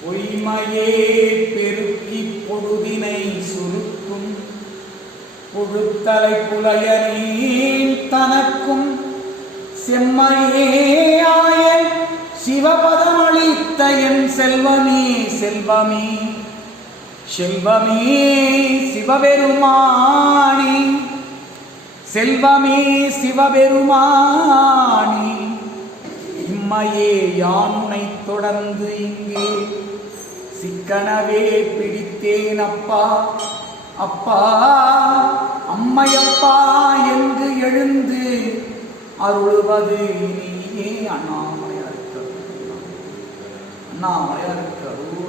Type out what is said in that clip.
பொய்மையே பெருக்கி பொழுதினை சுருக்கும் புழுத்தலை புலையனேன் தனக்கும் செம்மையே ஆய சிவபதமளித்த என் செல்வமே செல்வமே செல்வமே சிவபெருமானே செல்வமே சிவபெருமானி இம்மையே யானுனை தொடர்ந்து இங்கே. சிக்கனவே பிடித்தேன் அப்பா அப்பா அம்மையப்பா என்று எழுந்து அருள்வது இனியே அண்ணாமலையாருக்கு அண்ணாமலையாருக்கு அருள்.